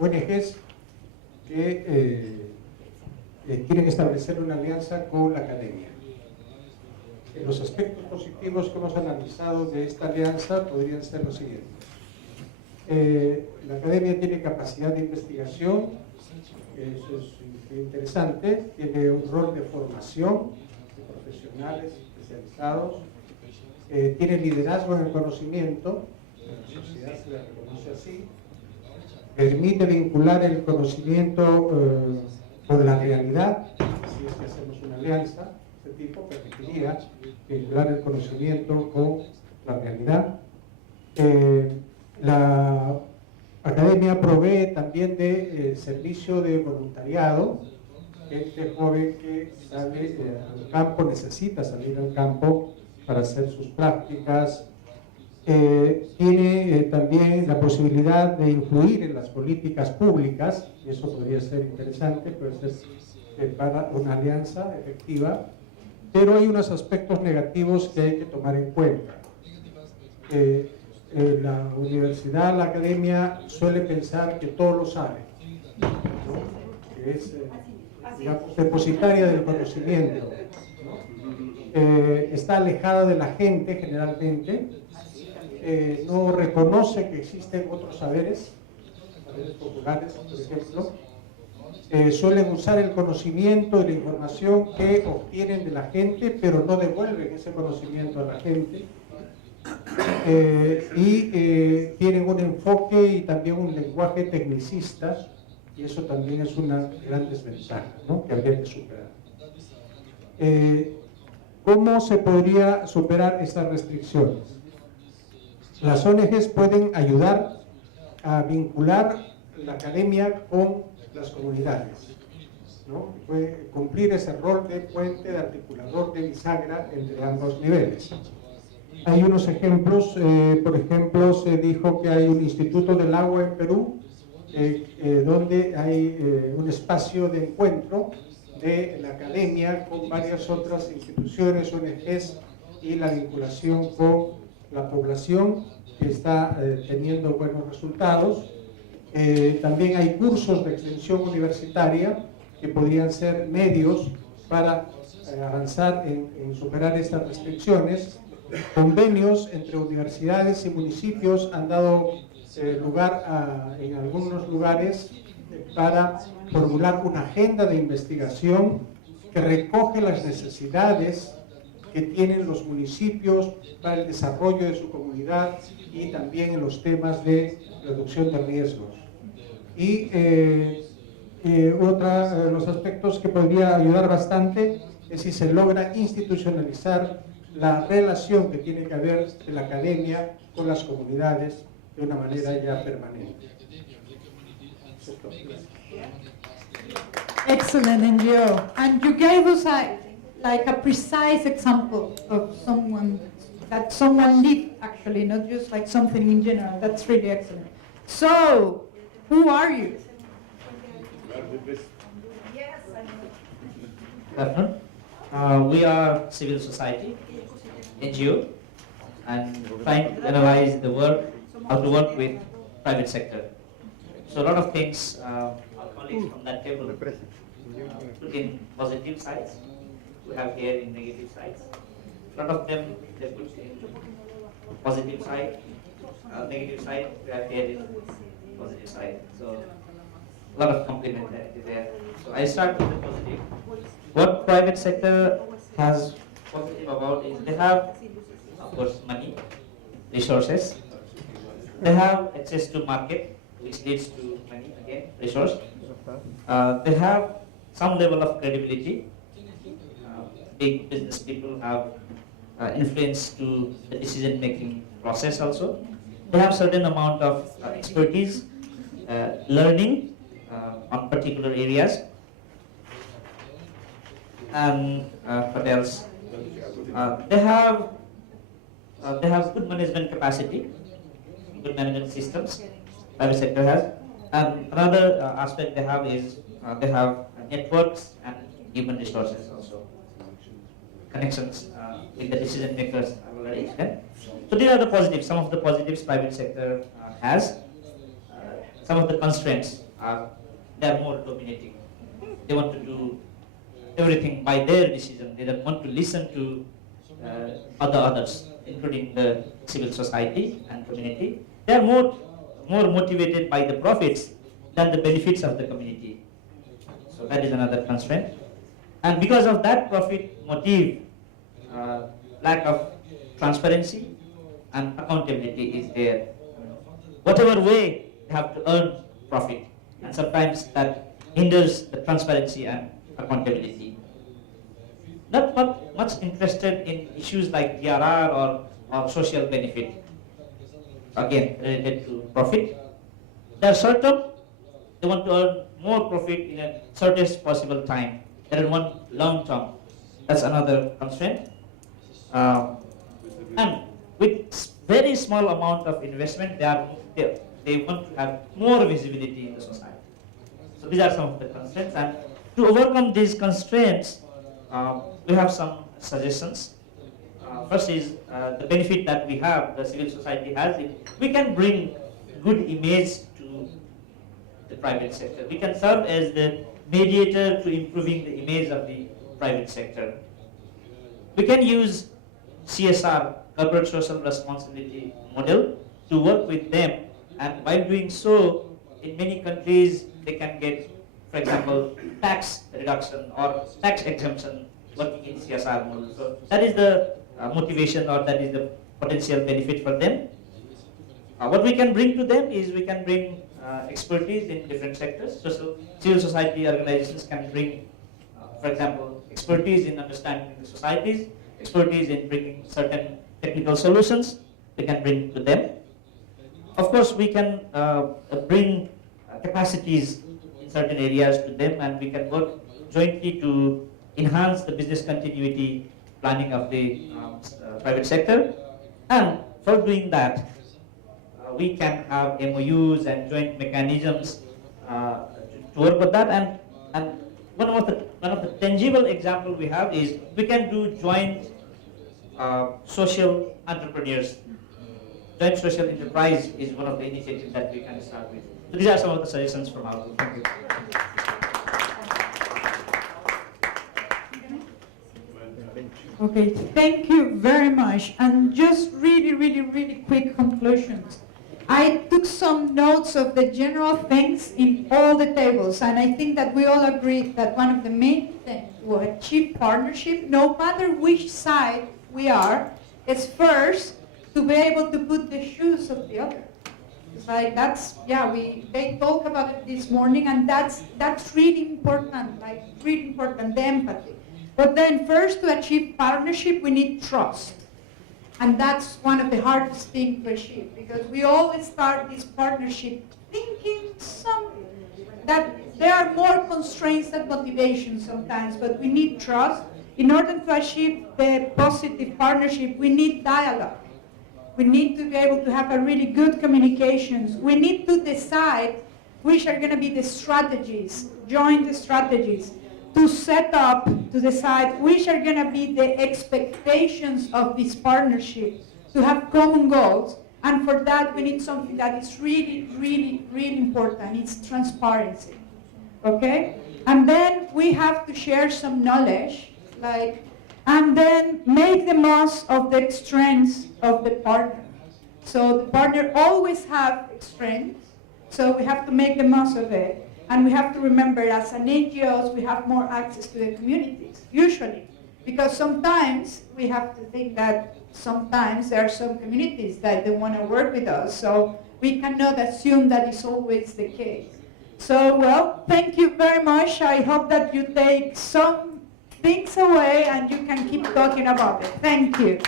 ONGs que quieren establecer una alianza con la academia. Los aspectos positivos que hemos analizado de esta alianza podrían ser los siguientes. La academia tiene capacidad de investigación, eso es interesante, tiene un rol de formación de profesionales especializados, tiene liderazgo en el conocimiento, la sociedad se la reconoce así, permite vincular el conocimiento con la realidad, si es que hacemos una alianza de este tipo, permitiría vincular el conocimiento con la realidad. La academia provee también de servicio de voluntariado. Gente joven que sale al campo, necesita salir al campo para hacer sus prácticas. Tiene también la posibilidad de influir en las políticas públicas, y eso podría ser interesante, puede ser para una alianza efectiva, pero hay unos aspectos negativos que hay que tomar en cuenta. La universidad, la academia suele pensar que todo lo sabe, ¿no? Que es digamos, depositaria del conocimiento, ¿no? Está alejada de la gente generalmente, no reconoce que existen otros saberes populares, por ejemplo. Suelen usar el conocimiento y la información que obtienen de la gente, pero no devuelven ese conocimiento a la gente. Tienen un enfoque y también un lenguaje tecnicista, y eso también es una gran desventaja, ¿no? Que habría que superar. ¿Cómo se podría superar estas restricciones? Las ONGs pueden ayudar a vincular la academia con las comunidades, ¿no? Puede cumplir ese rol de puente, de articulador, de bisagra entre ambos niveles. Hay unos ejemplos, por ejemplo, se dijo que hay un Instituto del Agua en Perú, donde hay un espacio de encuentro de la academia con varias otras instituciones, ONGs, y la vinculación con la población, que está teniendo buenos resultados. También hay cursos de extensión universitaria que podrían ser medios para avanzar en superar estas restricciones. Convenios entre universidades y municipios han dado lugar en algunos lugares para formular una agenda de investigación que recoge las necesidades que tienen los municipios para el desarrollo de su comunidad y también en los temas de reducción de riesgos. Y los aspectos que podría ayudar bastante es si se logra institucionalizar la relación que tiene que haber de la academia con las comunidades de una manera ya permanente. Excellent, NGO. And you gave us like a precise example of someone lived actually, not just like something in general. That's really excellent. So, who are you? We are civil society, NGO, and trying to analyze the work, how to work with private sector. So a lot of things our colleagues from that table put in positive sides, we have here in negative sides. A lot of them they put in positive side, negative side, we have here in positive side. So a lot of complementarity there. So I start with the positive. What private sector has positive about is they have, of course, money, resources. They have access to market, which leads to money again, resource. They have some level of credibility. Big business people have influence to the decision-making process also. They have certain amount of expertise, learning on particular areas. And what else? They have good management capacity, good management systems. Private sector has. And another aspect they have is they have networks and human resources also. Connections with the decision makers I've already explained. So these are the positives, some of the positives private sector has. Some of the constraints are, they are more dominating. They want to do everything by their decision. They don't want to listen to others, including the civil society and community. They are more motivated by the profits than the benefits of the community. So that is another constraint. And because of that profit motive, lack of transparency and accountability is there. Whatever way they have to earn profit, and sometimes that hinders the transparency and accountability. Not much interested in issues like DRR or social benefit, again related to profit. They are short-term, they want to earn more profit in a shortest possible time. They don't want long-term. That's another constraint. And with very small amount of investment, they want to have more visibility in the society. So these are some of the constraints, and to overcome these constraints, we have some suggestions. First is the benefit that we have, the civil society has, we can bring good image to the private sector. We can serve as the mediator to improving the image of the private sector. We can use CSR, corporate social responsibility model, to work with them, and by doing so, in many countries they can get, for example, tax reduction or tax exemption working in CSR model. So that is the motivation, or that is the potential benefit for them. What we can bring to them is we can bring expertise in different sectors. So civil society organizations can bring, for example, expertise in understanding the societies, expertise in bringing certain technical solutions, we can bring to them. Of course, we can bring capacities in certain areas to them, and we can work jointly to enhance the business continuity planning of the private sector. And for doing that, we can have MOUs and joint mechanisms to work with that. And one of the tangible example we have is we can do joint social entrepreneurs. Joint social enterprise is one of the initiatives that we can start with. So these are some of the suggestions from our group. Thank you. Okay, thank you very much. And just really quick conclusions. I took some notes of the general things in all the tables, and I think that we all agree that one of the main things to achieve partnership, no matter which side we are, is first to be able to put the shoes of the other. It's like they talk about it this morning, and that's really important, the empathy. But then first, to achieve partnership, we need trust. And that's one of the hardest things to achieve, because we always start this partnership thinking that there are more constraints than motivation sometimes, but we need trust. In order to achieve the positive partnership, we need dialogue. We need to be able to have a really good communications. We need to decide which are going to be the strategies, joint strategies, to set up, to decide which are going to be the expectations of this partnership, to have common goals. And for that, we need something that is really important. It's transparency. Okay? And then we have to share some knowledge, and then make the most of the strengths of the partner. So the partner always have strengths, so we have to make the most of it. And we have to remember, as an NGOs, we have more access to the communities, usually. Because sometimes we have to think that sometimes there are some communities that they want to work with us, so we cannot assume that is always the case. So, well, thank you very much. I hope that you take some things away and you can keep talking about it. Thank you.